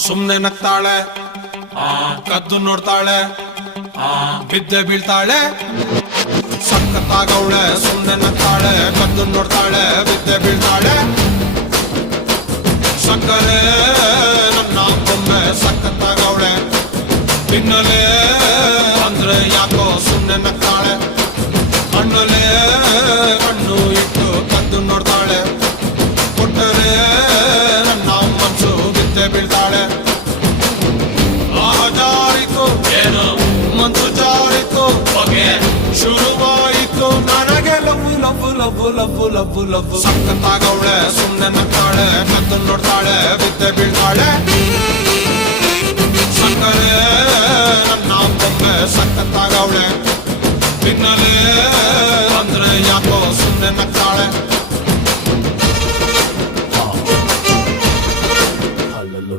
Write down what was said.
ಸುಮ್ನೆ ನಗ್ತಾಳೆ ಕದ್ದು ನೋಡ್ತಾಳೆ ಬಿದ್ದೆ ಬೀಳ್ತಾಳೆ ಸಕ್ಕತ್ತಾಗವಳೆ ಸುಮ್ನೆ ನಗ್ತಾಳೆ ಕದ್ದು ನೋಡ್ತಾಳೆ ಬಿದ್ದೆ ಬೀಳ್ತಾಳೆ ಸಕ್ಕರೆ ನನ್ನ ಬೊಮ್ಮೆ ಸಕ್ಕತ್ತಾಗವಳೆ ತಿನ್ನಲೆ ಅಂದ್ರೆ ಯಾಕೋ ಸುಮ್ನೆ ನಗ್ತಾಳೆ ಕಣ್ಣಲೆ ಕಣ್ಣು ಇಟ್ಟು ಕದ್ದು ನೋಡ್ತಾಳೆ ಕೊಟ್ಟರೆ ನನ್ನ ಮನ್ಸು ಬಿದ್ದೆ ಬೀಳ್ತಾಳೆ ಜಾರಿತು ಏನು ಮನ್ಸು ಜಾರಿತು ಹೊಗೆ ಶುರುವಾಯಿತು ನನಗೆ love love love love love love ಸಕ್ಕತ್ತಾಗವಳೆ ಸುಮ್ನೆ ನಗ್ತಾಳೆ ಕದ್ದು ನೋಡ್ತಾಳೆ ಬಿದ್ದೆ ಬೀಳ್ತಾಳೆ ಸಕ್ಕರೆ ನನ್ನ ಬೊಮ್ಮೆ ಸಕ್ಕತ್ತಾಗವಳೆ ತಿನ್ನಲೆ ಅಂದ್ರೆ ಯಾಕೋ ಸುಮ್ನೆ ನಗ್ತಾಳೆ